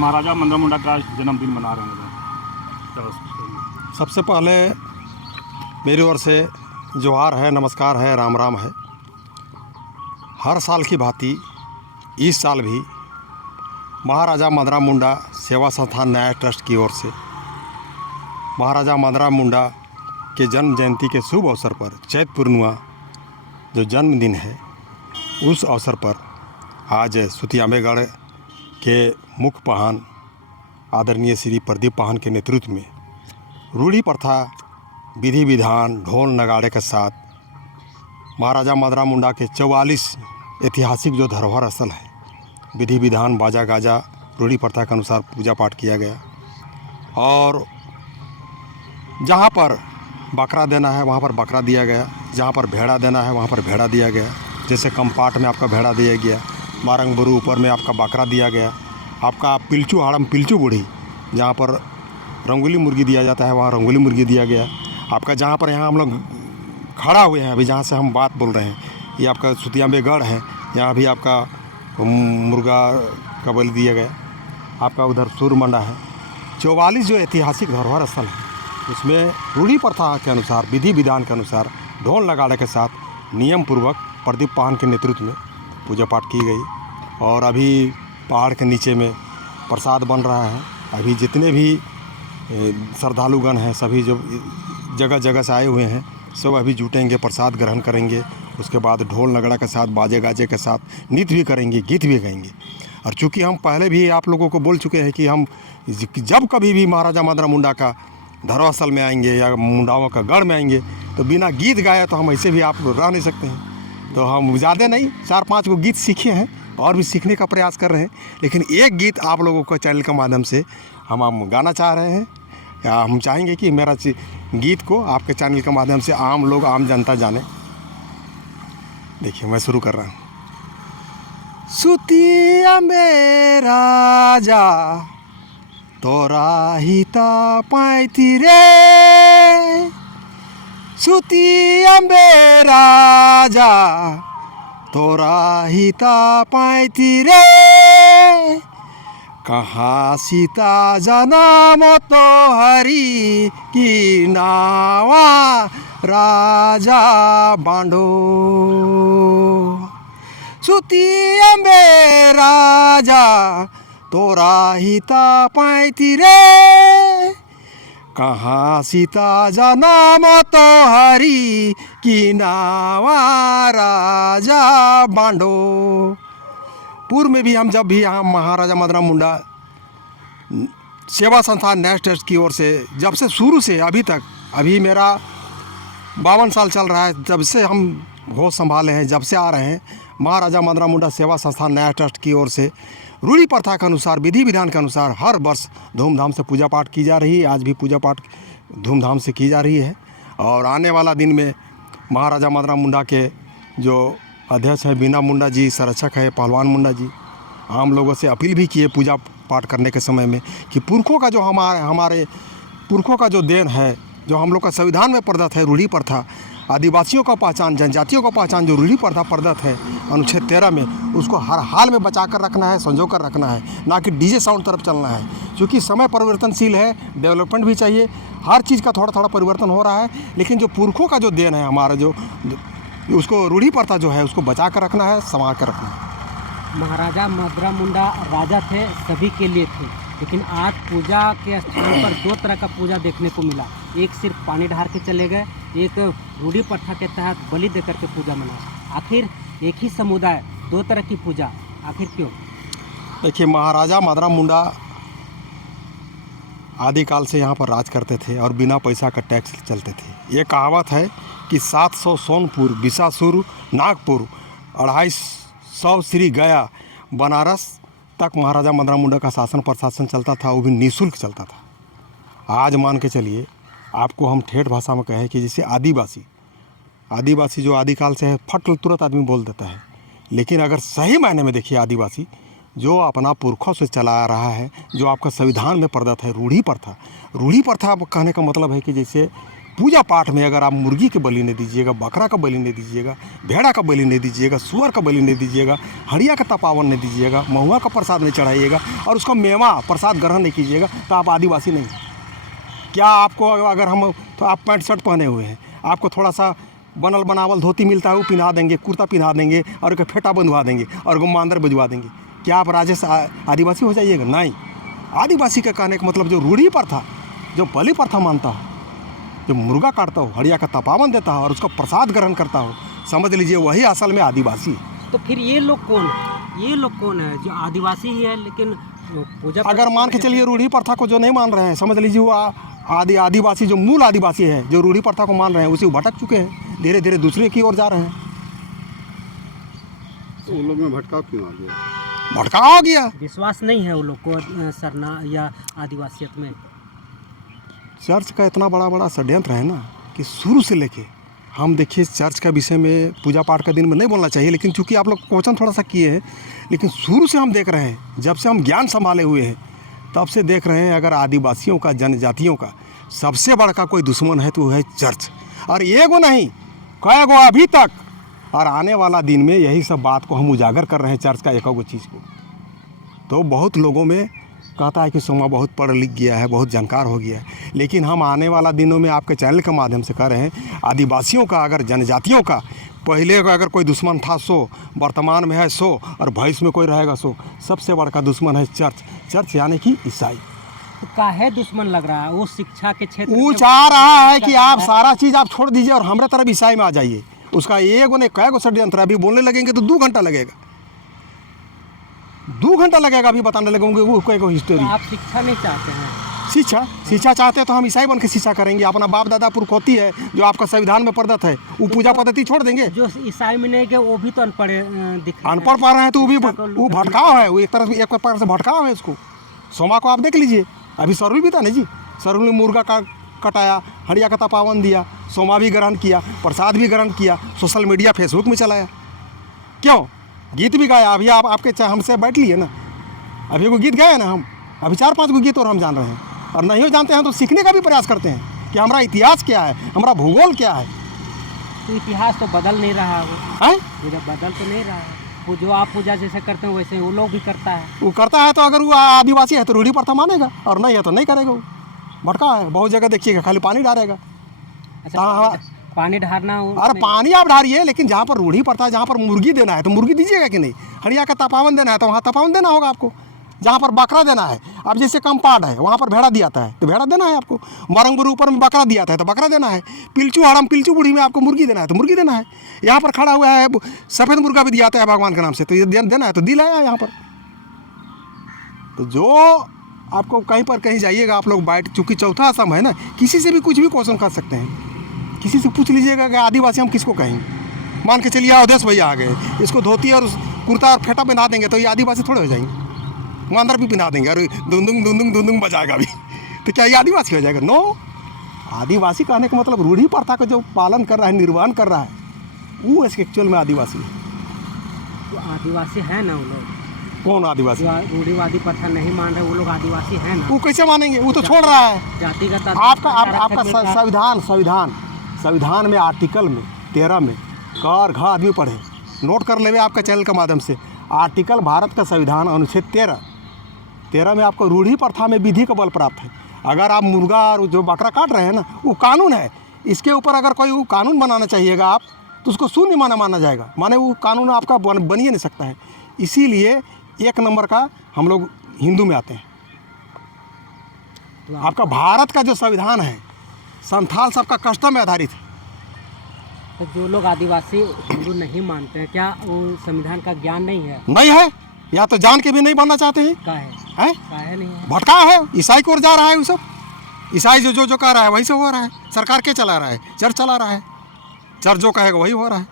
महाराजा मदरा मुंडा का जन्मदिन मना रहे हैं। सबसे पहले मेरी ओर से जोहार है, नमस्कार है, राम राम है। हर साल की भांति इस साल भी महाराजा मदरा मुंडा सेवा संस्थान न्याय ट्रस्ट की ओर से महाराजा मदरा मुंडा के जन्म जयंती के शुभ अवसर पर चैत पूर्णिमा जो जन्मदिन है, उस अवसर पर आज सुतियामेगढ़ के मुख्य पाहन आदरणीय श्री प्रदीप पाहन के नेतृत्व में रूढ़ी प्रथा विधि विधान ढोल नगाड़े के साथ महाराजा मदरा मुंडा के 44 ऐतिहासिक जो धरोहर स्थल है, विधि विधान बाजा गाजा रूढ़ी प्रथा के अनुसार पूजा पाठ किया गया। और जहाँ पर बकरा देना है वहाँ पर बकरा दिया गया, जहाँ पर भेड़ा देना है वहाँ पर भेड़ा दिया गया। जैसे कमपाट में आपका भेड़ा दिया गया, मारंग बुरू ऊपर में आपका बकरा दिया गया, आपका पिलचू हाड़म पिलचू बूढ़ी जहाँ पर रंगोली मुर्गी दिया जाता है वहाँ रंगोली मुर्गी दिया गया। आपका जहाँ पर यहाँ हम लोग खड़ा हुए हैं अभी, जहाँ से हम बात बोल रहे हैं, ये आपका सुतियामेगढ़ है, यहाँ भी आपका मुर्गा का बलि दिया गया। आपका उधर सूरमंडा है। 44 जो ऐतिहासिक धरोहर स्थल है उसमें रूढ़ी प्रथा के अनुसार विधि विधान के अनुसार ढोल नगाड़े के साथ नियम पूर्वक प्रदीप पाहन के नेतृत्व में पूजा पाठ की गई। और अभी पहाड़ के नीचे में प्रसाद बन रहा है। अभी जितने भी श्रद्धालुगण हैं सभी जो जगह जगह से आए हुए हैं सब अभी जुटेंगे, प्रसाद ग्रहण करेंगे। उसके बाद ढोल नगड़ा के साथ बाजे गाजे के साथ नृत्य भी करेंगे, गीत भी गाएंगे। और चूँकि हम पहले भी आप लोगों को बोल चुके हैं कि हम जब कभी भी महाराजा मदरा मुंडा का धरोहर स्थल में आएंगे या मुंडाओं का गढ़ में आएंगे तो बिना गीत गाए तो हम ऐसे भी आप रह नहीं सकते हैं। तो हम ज़्यादा नहीं 4-5 को गीत सीखे हैं और भी सीखने का प्रयास कर रहे हैं, लेकिन एक गीत आप लोगों को चैनल के माध्यम से हम गाना चाह रहे हैं। या हम चाहेंगे कि मेरा गीत को आपके चैनल के माध्यम से आम लोग आम जनता जाने। देखिए मैं शुरू कर रहा हूँ। सुतिया मेरा राजा तोरा हिता पाइती रे, सुतिया मेरा राजा तोरा हिता पाइती रे, कहाँ सीता जन्म तो हरी की नावा राजा बांडो, सुतिया मेरा राजा तोरा हिता पाइती रे, कहाँ सीता जन्म तो हरी की नावा राजा बांडो। पूर्व में भी हम जब भी यहाँ महाराजा मदरा मुंडा सेवा संस्थान न्याय ट्रस्ट की ओर से जब से शुरू से अभी तक, अभी मेरा 52 साल चल रहा है, जब से हम होश संभाले हैं, जब से आ रहे हैं, महाराजा मदरा मुंडा सेवा संस्थान न्याय ट्रस्ट की ओर से रूढ़ी प्रथा के अनुसार विधि विधान के अनुसार हर वर्ष धूमधाम से पूजा पाठ की जा रही है। आज भी पूजा पाठ धूमधाम से की जा रही है। और आने वाला दिन में महाराजा मदरा मुंडा के जो अध्यक्ष हैं बीना मुंडा जी, संरक्षक है पहलवान मुंडा जी, आम लोगों से अपील भी किए पूजा पाठ करने के समय में कि पुरखों का जो हमारे पुरखों का जो देन है, जो हम लोग का संविधान में प्रदत्त है रूढ़ी प्रथा, आदिवासियों का पहचान, जनजातियों का पहचान जो रूढ़ी प्रथा प्रदत्त है अनुच्छेद 13 में, उसको हर हाल में बचा कर रखना है, संजो कर रखना है, ना कि डीजे साउंड तरफ चलना है। क्योंकि समय परिवर्तनशील है, डेवलपमेंट भी चाहिए, हर चीज़ का थोड़ा थोड़ा परिवर्तन हो रहा है, लेकिन जो पुरखों का जो देन है हमारा, जो उसको रूढ़ी प्रथा जो है उसको बचा कर रखना है, संभाल कर रखना है। महाराजा मदरा मुंडा राजा थे, सभी के लिए थे, लेकिन आज पूजा के स्थान पर 2 तरह का पूजा देखने को मिला। एक सिर्फ पानी ढार के चले गए, एक रूढ़ी प्रथा के तहत बलि देकर के पूजा मना। आखिर एक ही समुदाय 2 तरह की पूजा, आखिर क्यों? देखिए, महाराजा मदरा मुंडा आदिकाल से यहाँ पर राज करते थे और बिना पैसा का टैक्स चलते थे। ये कहावत है कि 700 सोनपुर, बिसासुर, नागपुर, 250 श्री गया, बनारस तक महाराजा मदरा मुंडा का शासन प्रशासन चलता था, वो भी निःशुल्क चलता था। आज मान के चलिए, आपको हम ठेठ भाषा में कहें कि जैसे आदिवासी जो आदिकाल से है, फट तुरंत आदमी बोल देता है, लेकिन अगर सही मायने में देखिए आदिवासी जो अपना पुरखों से चला आ रहा है, जो आपका संविधान में प्रदत्त है रूढ़ी प्रथा कहने का मतलब है कि जैसे पूजा पाठ में अगर आप मुर्गी के बलि नहीं दीजिएगा, बकरा का बलि नहीं दीजिएगा, भेड़ा का बलि नहीं दीजिएगा, सुअर का बलि नहीं दीजिएगा, हड़िया का तपावन नहीं दीजिएगा, महुआ का प्रसाद नहीं चढ़ाइएगा और उसका मेवा प्रसाद ग्रहण नहीं कीजिएगा, तो आप आदिवासी नहीं हैं। क्या आपको अगर हम तो आप पैंट शर्ट पहने हुए हैं, आपको थोड़ा सा बनल बनावल धोती मिलता है वो पिन्हा देंगे, कुर्ता पिन्हा देंगे और एक फेटा बंधवा देंगे और गुम्मांदर बजवा देंगे, क्या आप राजेश आदिवासी हो जाइएगा? नहीं। आदिवासी का कहने का मतलब जो रूढ़ी प्रथा, जो बलि प्रथा मानता हो, जो मुर्गा काटता हो, हड़िया का तपावन देता हो और उसका प्रसाद ग्रहण करता हो, समझ लीजिए वही असल में आदिवासी है। तो फिर ये लोग कौन है? ये लोग कौन है जो आदिवासी ही है लेकिन पूजा अगर मान के चलिए रूढ़ी प्रथा को जो नहीं मान रहे हैं, समझ लीजिए वो आदिवासी जो मूल आदिवासी है, जो रूढ़ी प्रथा को मान रहे हैं, उसी भटक चुके हैं, धीरे धीरे दूसरे की ओर जा रहे हैं। तो उन लोग में भटकाव क्यों आ गया? भटकाव हो गया, विश्वास नहीं है वो लोग को सरना या आदिवासियत में। चर्च का इतना बड़ा बड़ा षड्यंत्र है ना कि शुरू से लेके हम देखिए चर्च का विषय में पूजा पाठ का दिन में नहीं बोलना चाहिए, लेकिन चूंकि आप लोग क्वेश्चन थोड़ा सा किए हैं, लेकिन शुरू से हम देख रहे हैं, जब से हम ज्ञान संभाले हुए हैं तब से देख रहे हैं, अगर आदिवासियों का, जनजातियों का सबसे बड़ा कोई दुश्मन है तो वो है चर्च। और एगो नहीं, कई गो अभी तक, और आने वाला दिन में यही सब बात को हम उजागर कर रहे हैं, चर्च का एक गो चीज़ को। तो बहुत लोगों में कहता है कि सोमा बहुत पढ़ लिख गया है, बहुत जानकार हो गया है, लेकिन हम आने वाला दिनों में आपके चैनल के माध्यम से कह रहे हैं, आदिवासियों का, अगर जनजातियों का पहले का अगर कोई दुश्मन था सो, वर्तमान में है सो, और भविष्य में कोई रहेगा सो, सबसे बड़ा दुश्मन है चर्च। चर्च यानी कि ईसाई। तो काहे दुश्मन लग रहा है? वो शिक्षा के क्षेत्र वो में चाह रहा है कि आप सारा चीज़ आप छोड़ दीजिए और हमारे तरफ ईसाई में आ जाइए। उसका एगो ने कई गो षड्यंत्र, अभी बोलने लगेंगे तो 2 घंटा लगेगा, 2 घंटा लगेगा अभी बताने लगेंगे वो कई गो हिस्ट्री। तो आप शिक्षा नहीं चाहते हैं? शिक्षा चाहते हैं तो हम ईसाई बन के शिक्षा करेंगे। अपना बाप दादा पुरखौती है जो आपका संविधान में प्रदत्त है, वो पूजा पद्धति छोड़ देंगे। जो ईसाई में नहीं गए वो भी तो अनपढ़ अनपढ़ पा रहे हैं तो वो भटकाव है, वो एक तरह से, एक प्रकार से भटकाव है उसको। सोमा को आप देख लीजिए, अभी सरुल भी था नहीं जी, सरुल ने मुर्गा का कटाया, हड़िया का तपावन दिया, सोमा भी ग्रहण किया, प्रसाद भी ग्रहण किया, सोशल मीडिया फेसबुक में चलाया, क्यों? गीत भी गाया। अभी आप आपके हमसे बैठ लिए ना, अभी वो गीत गाए ना हम, अभी 4-5 गो गीत और हम जान रहे हैं, और नहीं जानते हैं तो सीखने का भी प्रयास करते हैं कि हमारा इतिहास क्या है, हमारा भूगोल क्या है। तो इतिहास तो बदल नहीं रहा है, हैं? वो जब बदल तो नहीं रहा है, वो जो आप पूजा जैसे करते हैं वैसे वो लोग भी करता है। वो करता है तो अगर वो आदिवासी है तो रूढ़ी प्रथा मानेगा, और नहीं है तो नहीं करेगा। वो भटका है, बहुत जगह देखिएगा खाली पानी डालेगा। अच्छा, पानी ढारना अरे पानी आप डालिए, लेकिन जहाँ पर रूढ़ी प्रथा है, जहाँ पर मुर्गी देना है तो मुर्गी दीजिएगा कि नहीं, हड़िया का तपावन देना है तो वहाँ तपावन देना होगा आपको। जहाँ पर बकरा देना है, अब जैसे कम्पार्ड है वहाँ पर भेड़ा दिया था है तो भेड़ा देना है आपको, मरंगबुरु ऊपर में बकरा दिया था है तो बकरा देना है, पिलचू हड़म पिलचू बूढ़ी में आपको मुर्गी देना है तो मुर्गी देना है। यहाँ पर खड़ा हुआ है सफ़ेद मुर्गा भी दिया था है भगवान के नाम से, तो ये देना है तो दिलाया है यहाँ पर। तो जो आपको कहीं पर कहीं जाइएगा आप लोग बैठ, चूँकि चौथा असम है ना, किसी से भी कुछ भी क्वेश्चन कर सकते हैं, किसी से पूछ लीजिएगा कि आदिवासी हम किसको कहेंगे। मान के चलिए अवधेश भैया आ गए, इसको धोती और कुर्ता और फेटा पहना देंगे तो ये आदिवासी थोड़े हो जाएंगे, मांदर भी पहना देंगे और दुंदुंग बजाएगा भी, तो क्या ये आदिवासी हो जाएगा? नो। आदिवासी कहने का मतलब रूढ़ी प्रथा का जो पालन कर रहा है, निर्वहन कर रहा है, वो इसके एक्चुअल में आदिवासी है। तो आदिवासी है ना वो लोग? कौन आदिवासी? रूढ़िवादी प्रथा नहीं मान रहे वो लोग आदिवासी है ना? वो कैसे मानेंगे? वो तो छोड़ रहा है जातिगत। आपका संविधान में आर्टिकल में 13 में कर घ आदमी पढ़े, नोट कर लेवे आपका चैनल के माध्यम से। आर्टिकल भारत का संविधान अनुच्छेद 13 में आपको रूढ़ी प्रथा में विधि का बल प्राप्त है। अगर आप मुर्गा और जो बकरा काट रहे हैं ना, वो कानून है, इसके ऊपर अगर कोई वो कानून बनाना चाहिएगा आप तो उसको शून्य माना जाएगा, माने वो कानून आपका बन ही नहीं सकता है। इसीलिए 1 नंबर का हम लोग हिंदू में आते हैं। तो आपका भारत का जो संविधान है संथाल सबका कस्टम में आधारित है। तो जो लोग आदिवासी हिंदू नहीं मानते हैं, क्या वो संविधान का ज्ञान नहीं है? नहीं है, या तो जान के भी नहीं बनना चाहते हैं। काहे नहीं है? भटका है, ईसाई की ओर जा रहा है। वो सब ईसाई जो कर रहा है वही से हो रहा है। सरकार क्या चला रहा है? चर्च चला रहा है। चर्च जो कहेगा वही हो रहा है।